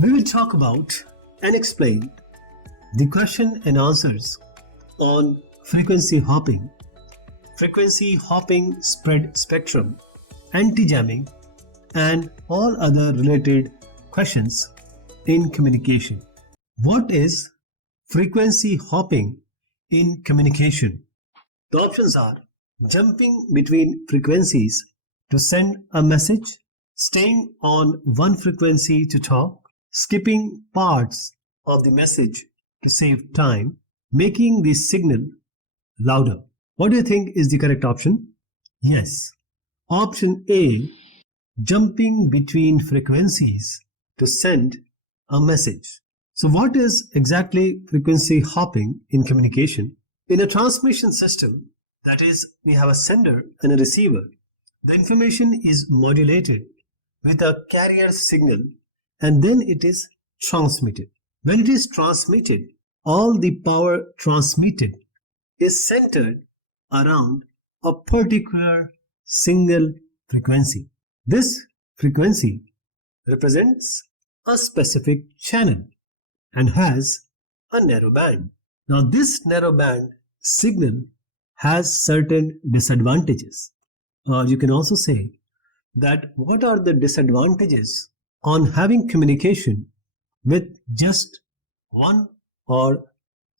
We will talk about and explain the question and answers on frequency hopping spread spectrum, anti-jamming, and all other related questions in communication. What is frequency hopping in communication? The options are jumping between frequencies to send a message, staying on one frequency to talk, skipping parts of the message to save time, making the signal louder. What do you think is the correct option? Yes. Option A, jumping between frequencies to send a message. So what is exactly frequency hopping in communication? In a transmission system, that is, we have a sender and a receiver. The information is modulated with a carrier signal and then it is transmitted. When it is transmitted, all the power transmitted is centered around a particular single frequency. This frequency represents a specific channel and has a narrow band. Now this narrow band signal has certain disadvantages. You can also say that what are the disadvantages on having communication with just one or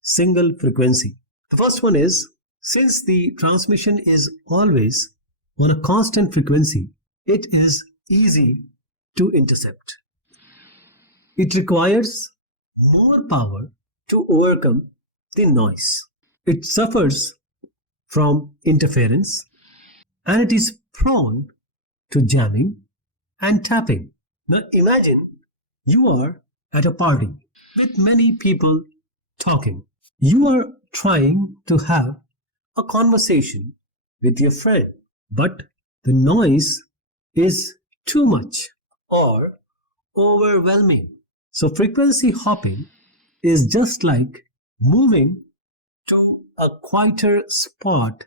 single frequency. The first one is, since the transmission is always on a constant frequency, it is easy to intercept. It requires more power to overcome the noise. It suffers from interference and it is prone to jamming and tapping. Now imagine you are at a party with many people talking. You are trying to have a conversation with your friend, but the noise is too much or overwhelming. So frequency hopping is just like moving to a quieter spot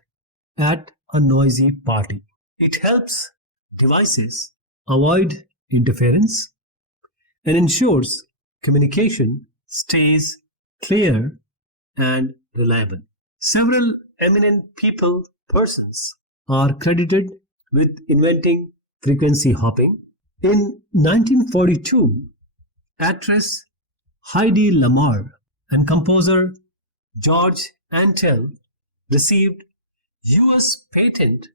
at a noisy party. It helps devices avoid interference and ensures communication stays clear and reliable. Several eminent persons are credited with inventing frequency hopping. In 1942, actress Heidi Lamar and composer George Antel received US patent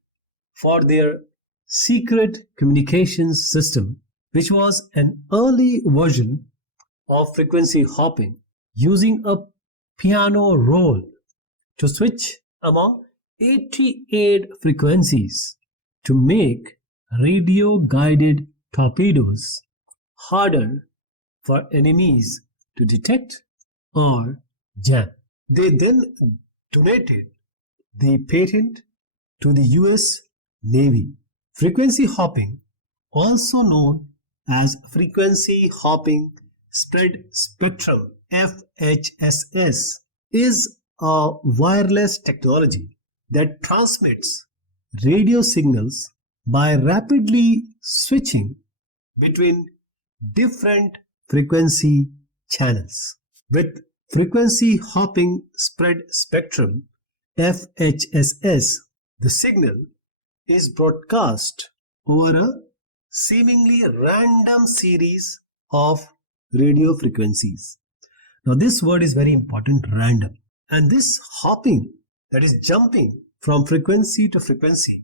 for their secret communications system, which was an early version of frequency hopping using a piano roll to switch among 88 frequencies to make radio-guided torpedoes harder for enemies to detect or jam. They then donated the patent to the US Navy. Frequency hopping, also known as frequency hopping spread spectrum (FHSS), is a wireless technology that transmits radio signals by rapidly switching between different frequency channels. With frequency hopping spread spectrum (FHSS), the signal is broadcast over a seemingly random series of radio frequencies. Now this word is very important, random. And this hopping, that is jumping from frequency to frequency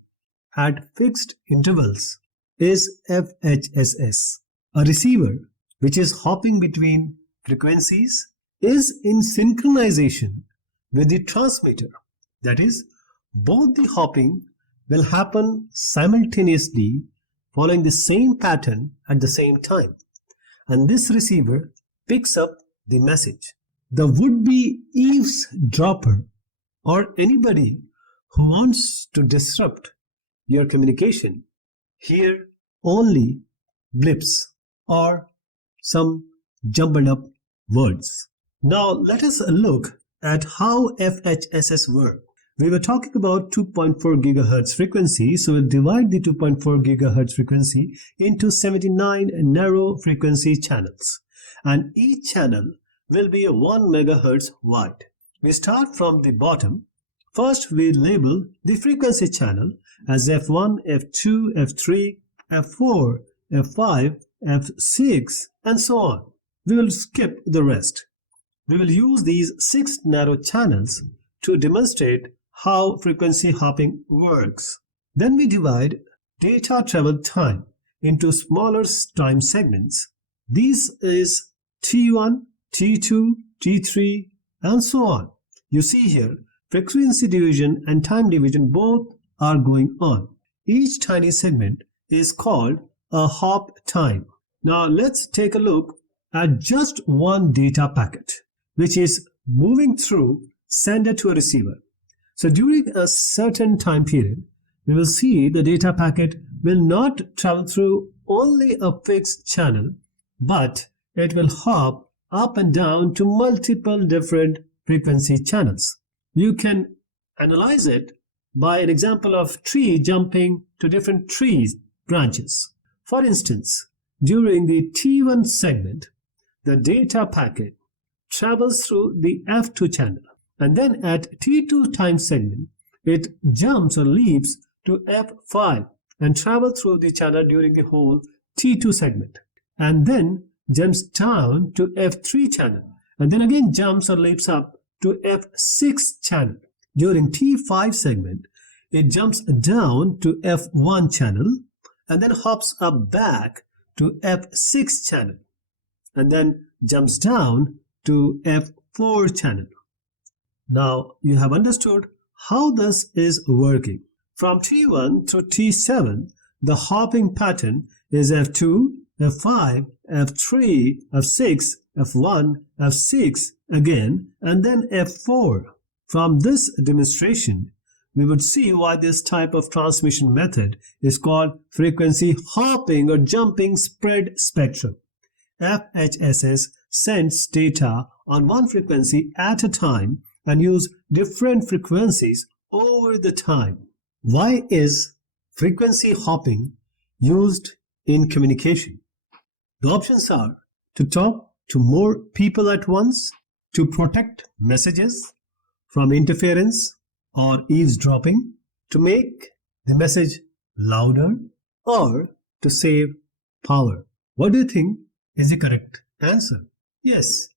at fixed intervals, is FHSS. A receiver which is hopping between frequencies is in synchronization with the transmitter. That is, both the hopping will happen simultaneously following the same pattern at the same time. And this receiver picks up the message. The would-be eavesdropper or anybody who wants to disrupt your communication hear only blips or some jumbled up words. Now let us look at how FHSS work. We were talking about 2.4 gigahertz frequency, so we'll divide the 2.4 gigahertz frequency into 79 narrow frequency channels. and each channel will be 1 MHz wide. We start from the bottom. First, we label the frequency channel as F1, F2, F3, F4, F5, F6, and so on. We will skip the rest. We will use these 6 narrow channels to demonstrate how frequency hopping works. Then we divide data travel time into smaller time segments. This is T1, T2, T3, and so on. You see here, frequency division and time division both are going on. Each tiny segment is called a hop time. Now let's take a look at just one data packet, which is moving through sender to a receiver. So during a certain time period, we will see the data packet will not travel through only a fixed channel, but it will hop up and down to multiple different frequency channels. You can analyze it by an example of tree jumping to different trees branches. For instance, during the T1 segment, the data packet travels through the F2 channel, and then at T2 time segment, it jumps or leaps to F5 and travels through the channel during the whole T2 segment, and then jumps down to F3 channel, and then again jumps or leaps up to F6 channel. During T5 segment, it jumps down to F1 channel and then hops up back to F6 channel and then jumps down to F4 channel. Now you have understood how this is working. From T1 to T7, the hopping pattern is F2, F5, F3, F6, F1, F6 again, and then F4. From this demonstration, we would see why this type of transmission method is called frequency hopping or jumping spread spectrum. FHSS sends data on one frequency at a time and use different frequencies over the time. Why is frequency hopping used in communication? The options are to talk to more people at once, to protect messages from interference or eavesdropping, to make the message louder, or to save power. What do you think is the correct answer? Yes,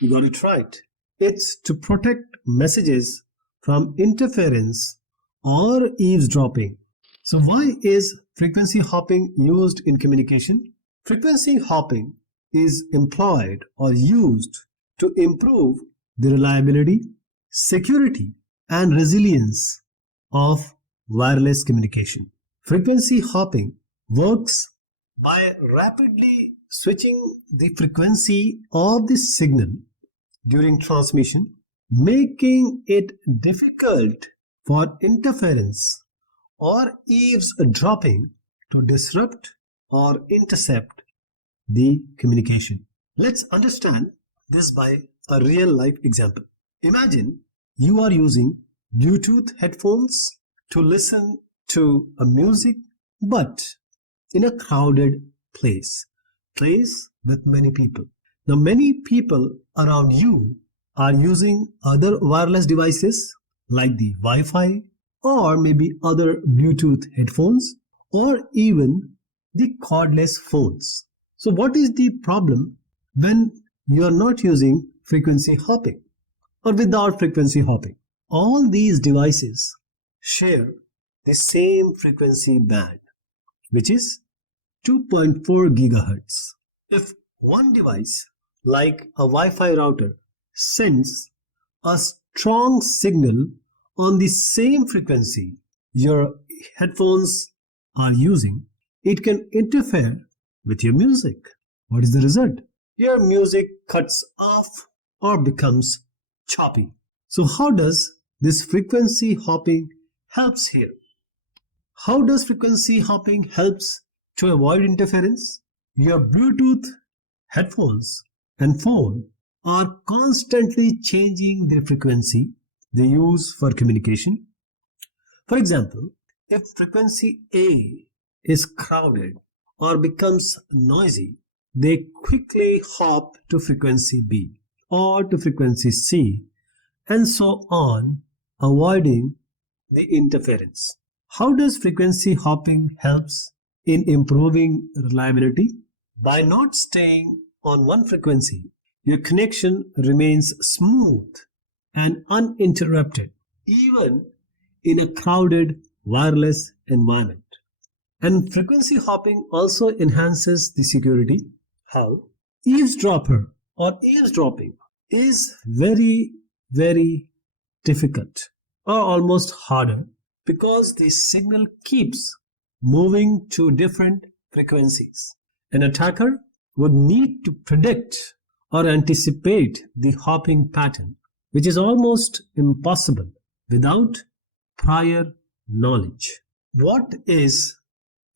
you got it right. It's to protect messages from interference or eavesdropping. So why is frequency hopping used in communication? Frequency hopping is employed or used to improve the reliability, security, and resilience of wireless communication. Frequency hopping works by rapidly switching the frequency of the signal during transmission, making it difficult for interference or eavesdropping to disrupt or intercept the communication. Let's understand this by a real-life example. Imagine you are using Bluetooth headphones to listen to a music, but in a crowded place with many people. Now, many people around you are using other wireless devices like the Wi-Fi or maybe other Bluetooth headphones or even the cordless phones. So what is the problem when you are not using frequency hopping or without frequency hopping? All these devices share the same frequency band, which is 2.4 gigahertz. If one device like a Wi-Fi router sends a strong signal on the same frequency your headphones are using, it can interfere with your music. What is the result? Your music cuts off or becomes choppy. So how does this frequency hopping helps here? How does frequency hopping helps to avoid interference? Your Bluetooth headphones and phone are constantly changing their frequency they use for communication. For example, if frequency A is crowded or becomes noisy, they quickly hop to frequency B or to frequency C and so on, avoiding the interference. How does frequency hopping helps in improving reliability? By not staying on one frequency, your connection remains smooth and uninterrupted, even in a crowded wireless environment. And frequency hopping also enhances the security. How? Eavesdropping is very difficult or almost harder because the signal keeps moving to different frequencies. An attacker would need to predict or anticipate the hopping pattern, which is almost impossible without prior knowledge. What is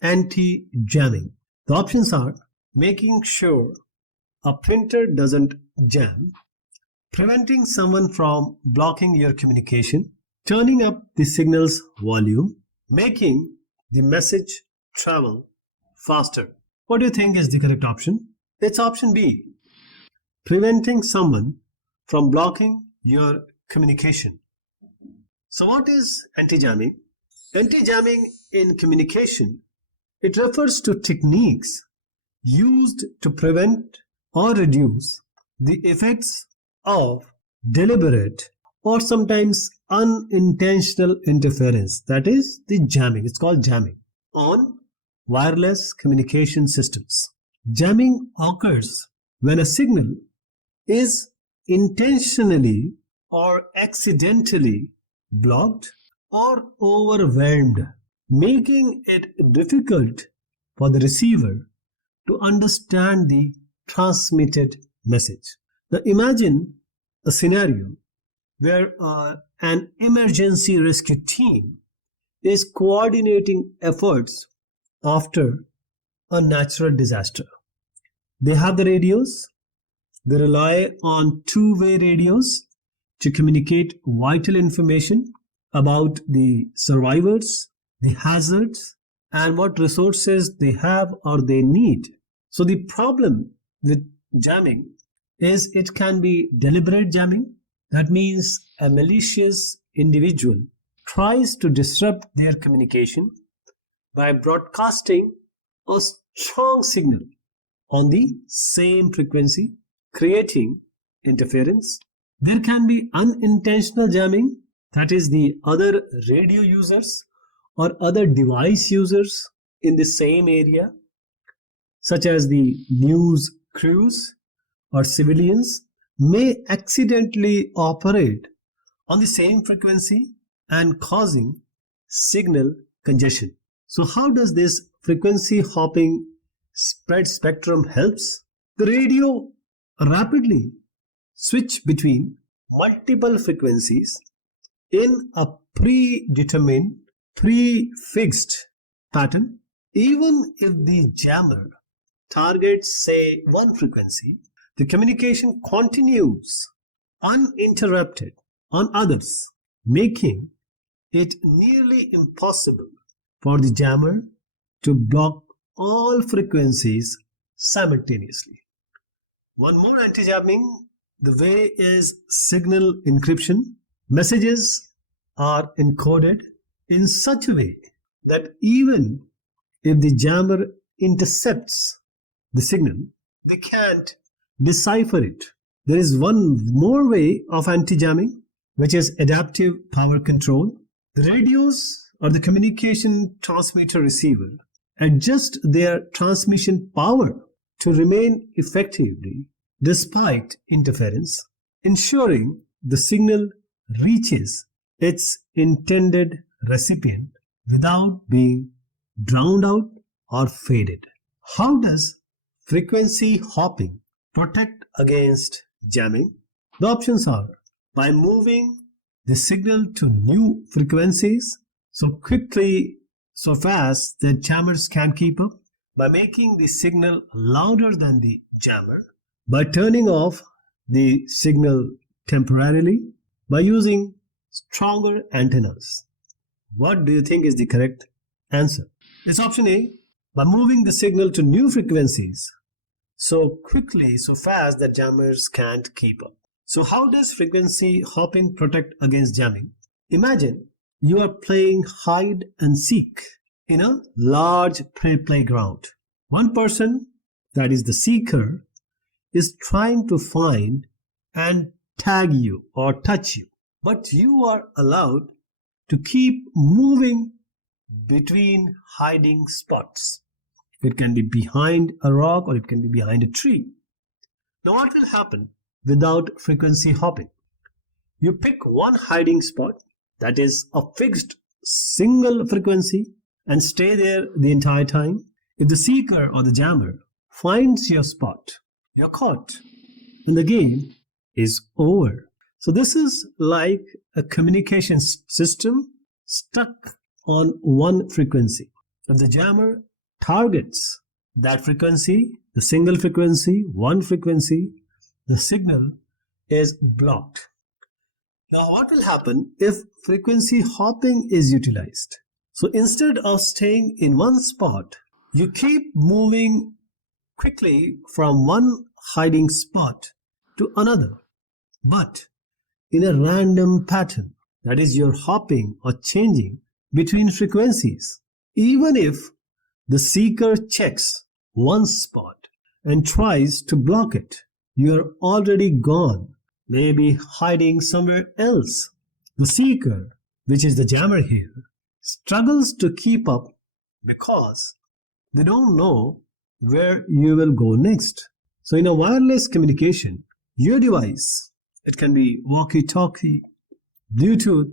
anti-jamming? The options are making sure a printer doesn't jam, preventing someone from blocking your communication, turning up the signal's volume, making the message travel faster. What do you think is the correct option? It's option B, preventing someone from blocking your communication. So what is anti-jamming? Anti-jamming in communication, it refers to techniques used to prevent or reduce the effects of deliberate or sometimes unintentional interference, that is the jamming, it's called jamming, on wireless communication systems. Jamming occurs when a signal is intentionally or accidentally blocked or overwhelmed, making it difficult for the receiver to understand the transmitted message. Now imagine a scenario where an emergency rescue team is coordinating efforts after a natural disaster. They have the radios. They rely on two-way radios to communicate vital information about the survivors, the hazards, and what resources they have or they need. So the problem with jamming is it can be deliberate jamming. That means a malicious individual tries to disrupt their communication by broadcasting a strong signal on the same frequency, creating interference. There can be unintentional jamming, that is the other radio users or other device users in the same area, such as the news crews or civilians, may accidentally operate on the same frequency and causing signal congestion. So how does this frequency hopping spread spectrum helps? The radio rapidly switch between multiple frequencies in a predetermined, prefixed pattern. Even if the jammer targets, say, one frequency, the communication continues uninterrupted on others, making it nearly impossible for the jammer to block all frequencies simultaneously. One more anti-jamming, the way is signal encryption. Messages are encoded in such a way that even if the jammer intercepts the signal, they can't decipher it. There is one more way of anti-jamming, which is adaptive power control. The radios or the communication transmitter receiver adjust their transmission power to remain effectively despite interference, ensuring the signal reaches its intended recipient without being drowned out or faded. How does frequency hopping protect against jamming? The options are by moving the signal to new frequencies so quickly, so fast that jammers can't keep up, by making the signal louder than the jammer, by turning off the signal temporarily, by using stronger antennas. What do you think is the correct answer? It's option A, by moving the signal to new frequencies so quickly, so fast that jammers can't keep up. So how does frequency hopping protect against jamming? Imagine you are playing hide and seek in a large playground. One person, that is the seeker, is trying to find and tag you or touch you, but you are allowed to keep moving between hiding spots. It can be behind a rock or it can be behind a tree. Now what will happen without frequency hopping? You pick one hiding spot that is a fixed single frequency and stay there the entire time. If the seeker or the jammer finds your spot, you're caught and the game is over. So this is like a communication system stuck on one frequency. If the jammer targets that frequency, the single frequency, one frequency, the signal is blocked. Now what will happen if frequency hopping is utilized? So instead of staying in one spot, you keep moving quickly from one hiding spot to another, but in a random pattern. That is, you're hopping or changing between frequencies. Even if the seeker checks one spot and tries to block it, you're already gone, maybe hiding somewhere else. The seeker, which is the jammer here, struggles to keep up because they don't know where you will go next. So in a wireless communication, your device, it can be walkie-talkie, Bluetooth,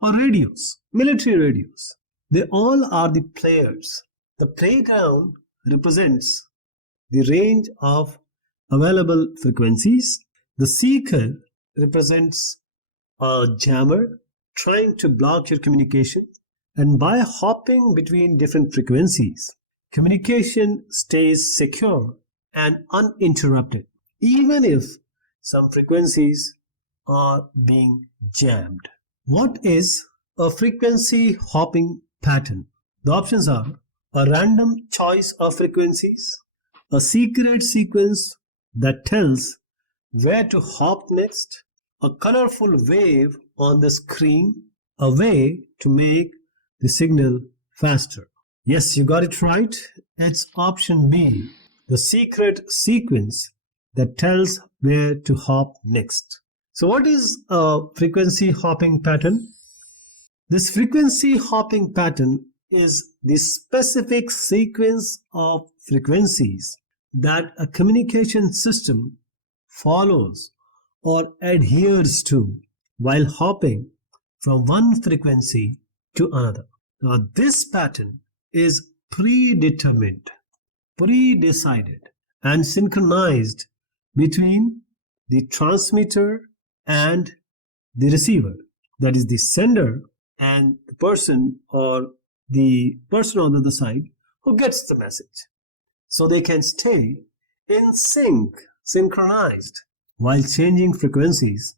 or radios, military radios. They all are the players. The playground represents the range of available frequencies. The seeker represents a jammer trying to block your communication. And by hopping between different frequencies, communication stays secure and uninterrupted, even if some frequencies are being jammed. What is a frequency hopping pattern? The options are a random choice of frequencies, a secret sequence that tells where to hop next, a colorful wave on the screen, a way to make the signal faster. Yes, you got it right. It's option B, the secret sequence that tells where to hop next. So what is a frequency hopping pattern? This frequency hopping pattern is the specific sequence of frequencies that a communication system follows or adheres to while hopping from one frequency to another. Now this pattern is predetermined, pre-decided, and synchronized between the transmitter and the receiver, that is the sender and the person or the person on the other side who gets the message. So they can stay in sync, synchronized, while changing frequencies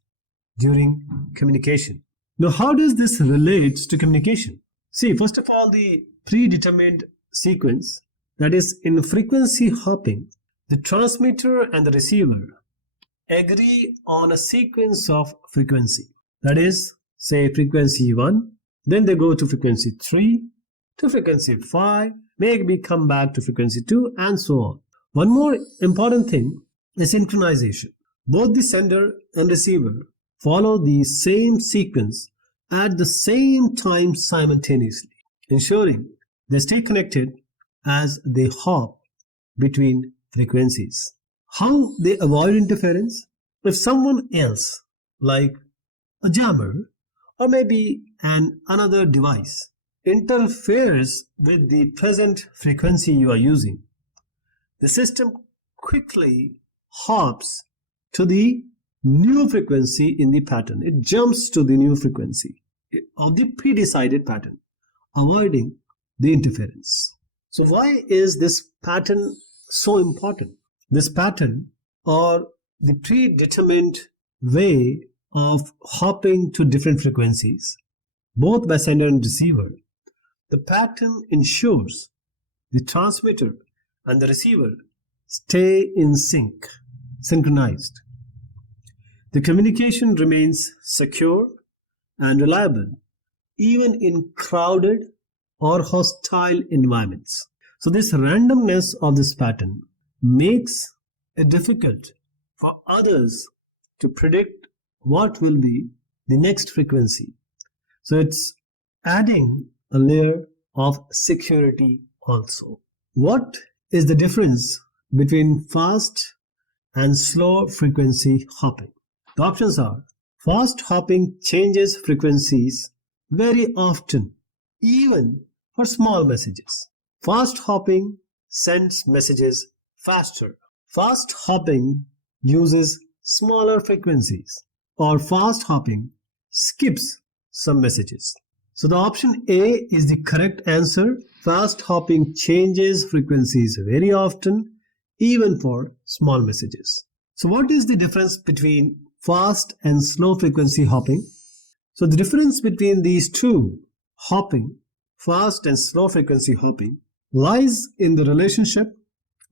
during communication. Now, how does this relate to communication? See, first of all, the predetermined sequence, that is, in frequency hopping, the transmitter and the receiver agree on a sequence of frequency. That is, say frequency 1, then they go to frequency 3, to frequency 5, maybe come back to frequency 2, and so on. One more important thing is synchronization. Both the sender and receiver follow the same sequence at the same time simultaneously, ensuring they stay connected as they hop between frequencies. How they avoid interference? If someone else, like a jammer or maybe another device, interferes with the present frequency you are using, the system quickly hops to the new frequency in the pattern. It jumps to the new frequency of the pre-decided pattern, avoiding the interference. So why is this pattern so important? This pattern, or the predetermined way of hopping to different frequencies, both by sender and receiver, the pattern ensures the transmitter and the receiver stay in sync, synchronized. The communication remains secure and reliable even in crowded or hostile environments. So this randomness of this pattern makes it difficult for others to predict what will be the next frequency. So it's adding a layer of security also. What is the difference between fast and slow frequency hopping? The options are: fast hopping changes frequencies very often, even for small messages. Fast hopping sends messages faster. Fast hopping uses smaller frequencies, or fast hopping skips some messages. So the option A is the correct answer. Fast hopping changes frequencies very often, even for small messages. So what is the difference between fast and slow frequency hopping? So the difference between these two, hopping, fast and slow frequency hopping, lies in the relationship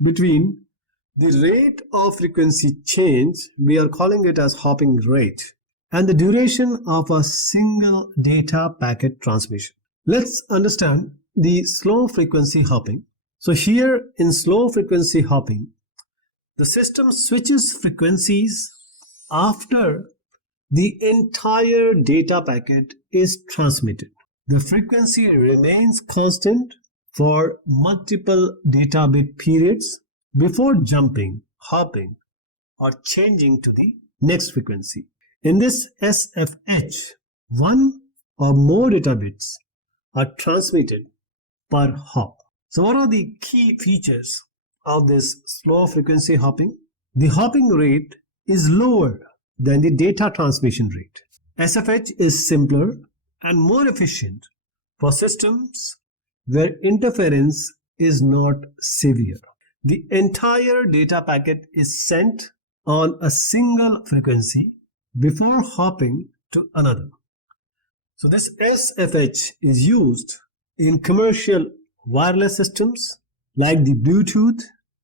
between the rate of frequency change, we are calling it as hopping rate, and the duration of a single data packet transmission. Let's understand the slow frequency hopping. So here in slow frequency hopping, the system switches frequencies after the entire data packet is transmitted. The frequency remains constant for multiple data bit periods before jumping, hopping, or changing to the next frequency. In this SFH, one or more data bits are transmitted per hop. So what are the key features of this slow frequency hopping? The hopping rate is lower than the data transmission rate. SFH is simpler and more efficient for systems where interference is not severe. The entire data packet is sent on a single frequency before hopping to another. So this SFH is used in commercial wireless systems like the Bluetooth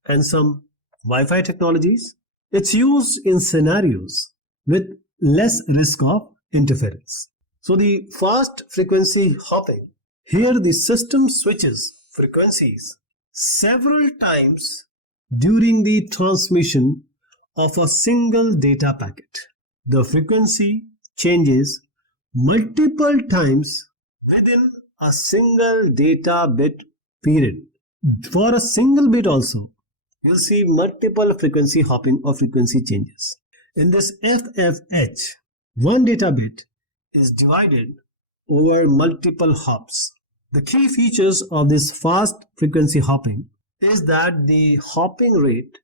and some Wi-Fi technologies. It's used in scenarios with less risk of interference. So the fast frequency hopping, here the system switches frequencies several times during the transmission of a single data packet. The frequency changes multiple times within a single data bit period. For a single bit also, you'll see multiple frequency hopping or frequency changes. In this FFH, one data bit is divided over multiple hops. The key features of this fast frequency hopping is that the hopping rate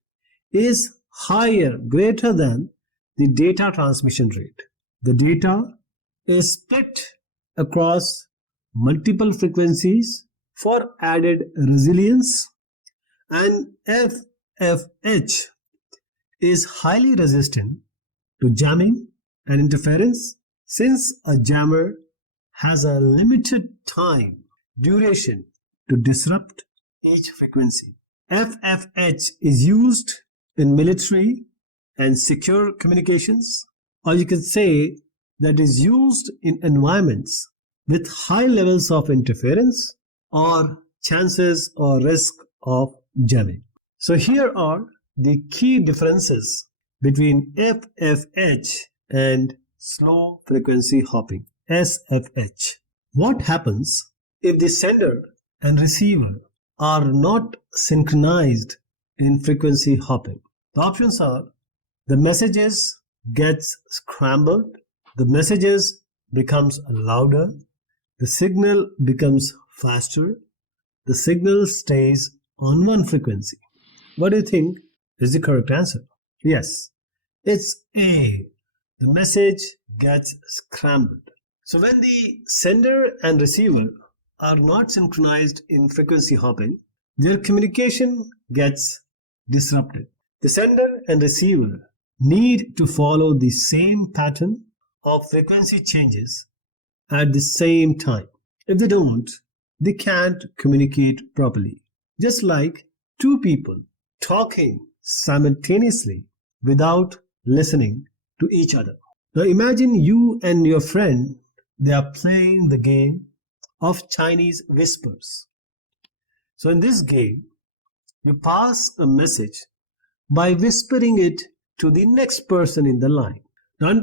is higher, greater than the data transmission rate. The data is split across multiple frequencies for added resilience, and FFH is highly resistant to jamming and interference since a jammer has a limited time duration to disrupt each frequency. FFH is used in military and secure communications, or you can say that is used in environments with high levels of interference or chances or risk of jamming. So here are the key differences between FFH and slow frequency hopping, SFH. What happens if the sender and receiver are not synchronized in frequency hopping? The options are: the messages gets scrambled, the messages becomes louder, the signal becomes faster, the signal stays on one frequency. What do you think is the correct answer? Yes, it's A. The message gets scrambled. So when the sender and receiver are not synchronized in frequency hopping, their communication gets disrupted. The sender and receiver need to follow the same pattern of frequency changes at the same time. If they don't, they can't communicate properly. Just like two people talking simultaneously without listening to each other. Now imagine you and your friend, they are playing the game of Chinese whispers. So in this game, you pass a message by whispering it to the next person in the line. Now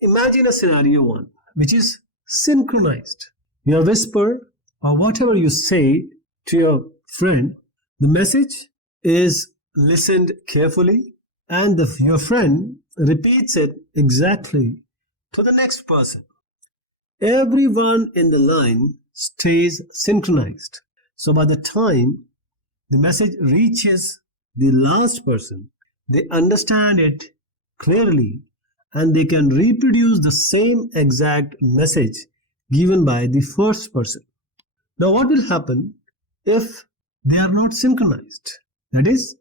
imagine a scenario one, which is synchronized. Your whisper or whatever you say to your friend, the message is listened carefully and your friend repeats it exactly to the next person. Everyone in the line stays synchronized. So by the time the message reaches the last person, they understand it clearly and they can reproduce the same exact message given by the first person. Now what will happen if they are not synchronized? That is,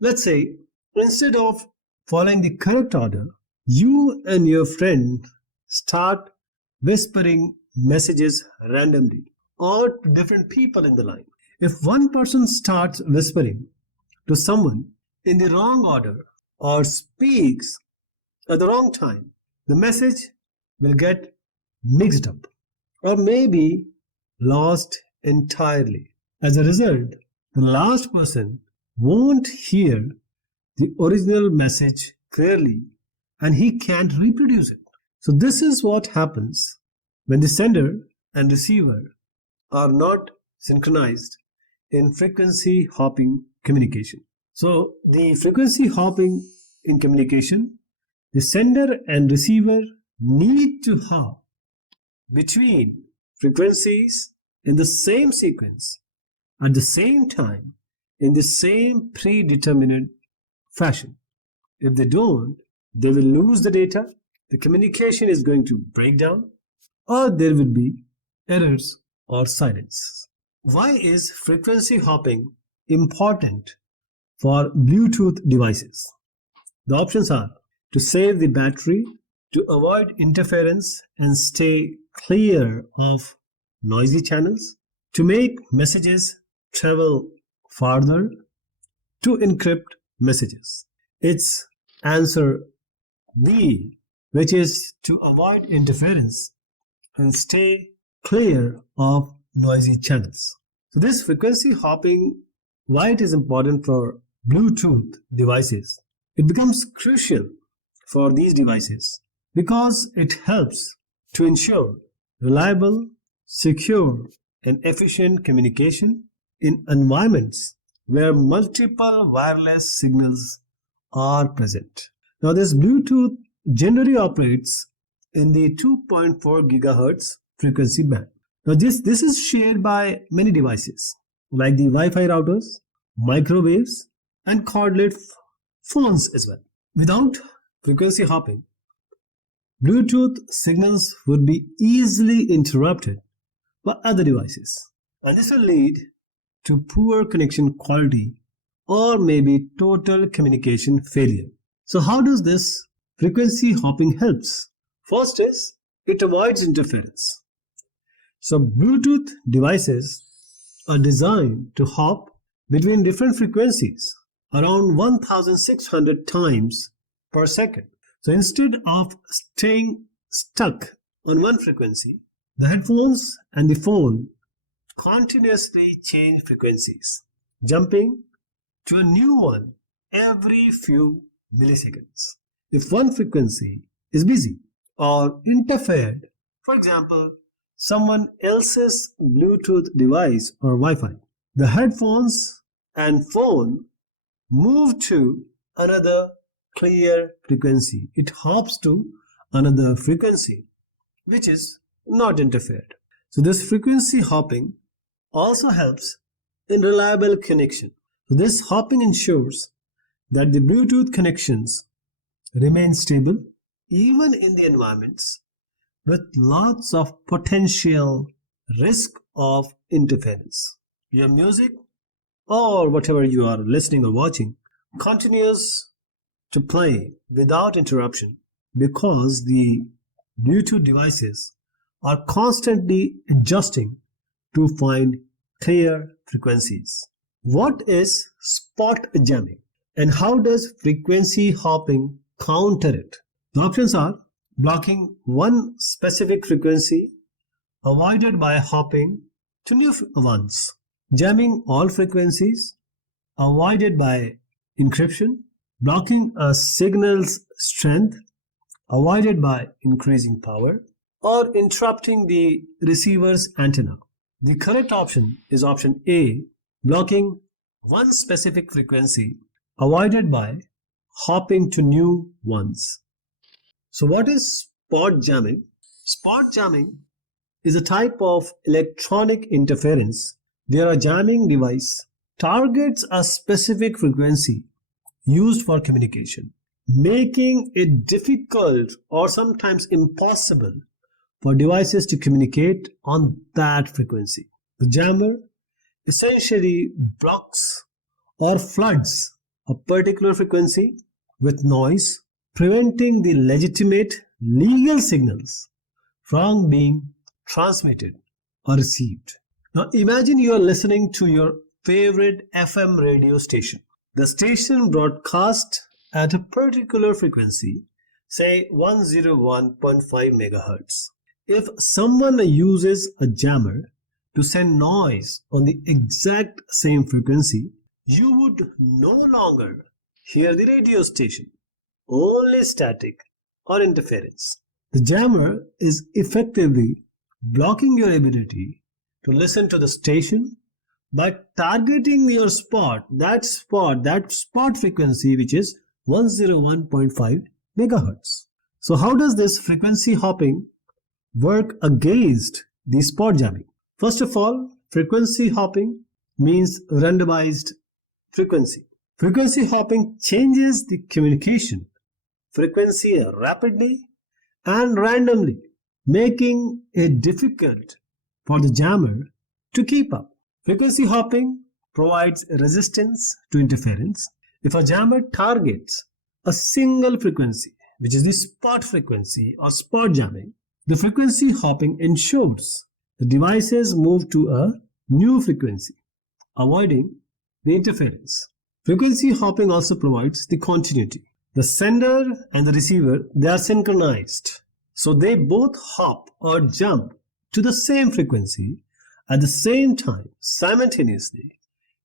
let's say instead of following the correct order, you and your friend start whispering messages randomly or to different people in the line. If one person starts whispering to someone in the wrong order or speaks at the wrong time, the message will get mixed up or maybe lost entirely. As a result, the last person won't hear the original message clearly and he can't reproduce it. So this is what happens when the sender and receiver are not synchronized in frequency hopping communication. So the frequency hopping in communication, the sender and receiver need to hop between frequencies in the same sequence at the same time in the same predetermined fashion. If they don't, they will lose the data, the communication is going to break down, or there will be errors or silence. Why is frequency hopping important for Bluetooth devices? The options are to save the battery, to avoid interference and stay clear of noisy channels, to make messages travel farther, to encrypt messages. It's answer B, which is to avoid interference and stay clear of noisy channels. So this frequency hopping, why it is important for Bluetooth devices? It becomes crucial for these devices because it helps to ensure reliable, secure, and efficient communication in environments where multiple wireless signals are present. Now this Bluetooth generally operates in the 2.4 gigahertz frequency band. Now this is shared by many devices like the Wi-Fi routers, microwaves, and cordless phones as well. Without frequency hopping, Bluetooth signals would be easily interrupted by other devices, and this will lead to poor connection quality or maybe total communication failure. So how does this frequency hopping helps? First is it avoids interference. So Bluetooth devices are designed to hop between different frequencies around 1600 times per second. So instead of staying stuck on one frequency, the headphones and the phone continuously change frequencies, jumping to a new one every few milliseconds. If one frequency is busy or interfered, for example, someone else's Bluetooth device or Wi-Fi, the headphones and phone move to another clear frequency. It hops to another frequency which is not interfered. So this frequency hopping also helps in reliable connection. So this hopping ensures that the Bluetooth connections remain stable even in the environments with lots of potential risk of interference. Your music or whatever you are listening or watching continues to play without interruption because the Bluetooth devices are constantly adjusting to find clear frequencies. What is spot jamming? And how does frequency hopping counter it? The options are blocking one specific frequency avoided by hopping to new ones, jamming all frequencies avoided by encryption, blocking a signal's strength avoided by increasing power, or interrupting the receiver's antenna. The correct option is option A, blocking one specific frequency avoided by hopping to new ones. So what is spot jamming? Spot jamming is a type of electronic interference where a jamming device targets a specific frequency used for communication, making it difficult or sometimes impossible for devices to communicate on that frequency. The jammer essentially blocks or floods a particular frequency with noise, preventing the legitimate legal signals from being transmitted or received. Now imagine you are listening to your favorite FM radio station. The station broadcasts at a particular frequency, say 101.5 MHz. If someone uses a jammer to send noise on the exact same frequency, you would no longer hear the radio station, only static or interference. The jammer is effectively blocking your ability to listen to the station by targeting your spot frequency, which is 101.5 megahertz. So how does this frequency hopping work against the spot jamming? First of all, frequency hopping means randomized frequency. Frequency hopping changes the communication frequency rapidly and randomly, making it difficult for the jammer to keep up. Frequency hopping provides resistance to interference. If a jammer targets a single frequency, which is the spot frequency or spot jamming, the frequency hopping ensures the devices move to a new frequency, avoiding the interference. Frequency hopping also provides the continuity. The sender and the receiver, they are synchronized. So they both hop or jump to the same frequency at the same time simultaneously,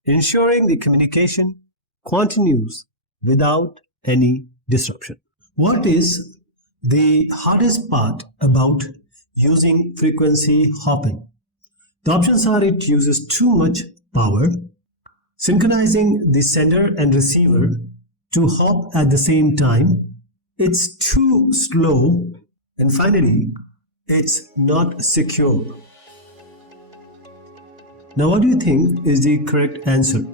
ensuring the communication continues without any disruption. What is the hardest part about using frequency hopping? The options are: it uses too much power, synchronizing the sender and receiver to hop at the same time, it's too slow, and finally, it's not secure. Now, what do you think is the correct answer?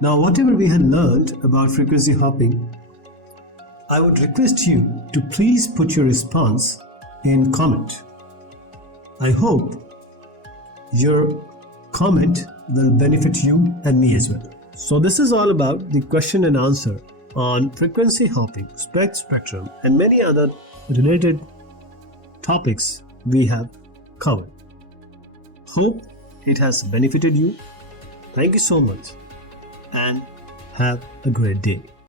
Now, whatever we had learned about frequency hopping, I would request you to please put your response in comment. I hope your comment will benefit you and me as well. So this is all about the question and answer on frequency hopping, spectrum, and many other related topics we have covered. Hope it has benefited you. Thank you so much and have a great day.